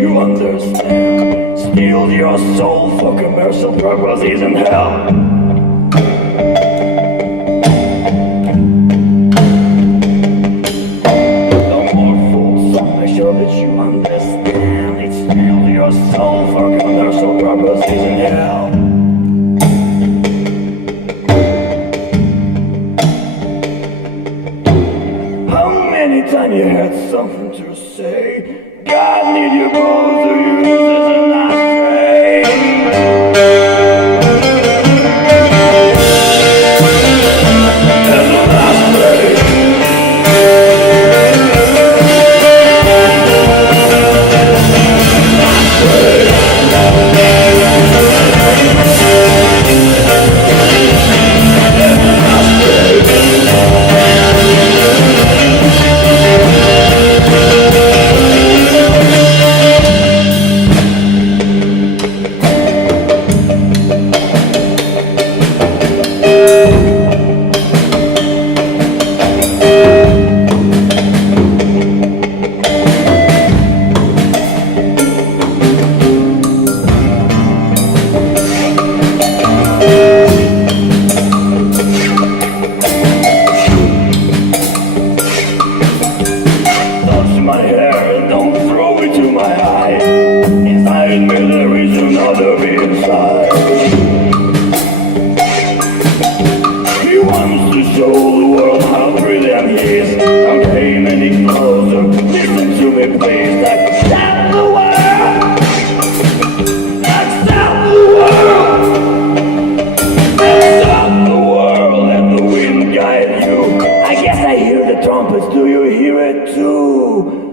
you understand. Steal your soul for commercial purposes in hell. No more fools, make sure that you understand. It's steal your soul for commercial purposes in hell. Anytime you had something to say, God need you both to use as an ashtray. As an ashtray. My hair, don't throw it to my eye. Inside me there is another inside. He wants to show the world how brilliant he is. Don't came any closer, listen to me please. Accept the world. Accept the world. Accept the world. Let the wind guide you. I guess I hear the trumpets, do you hear it too?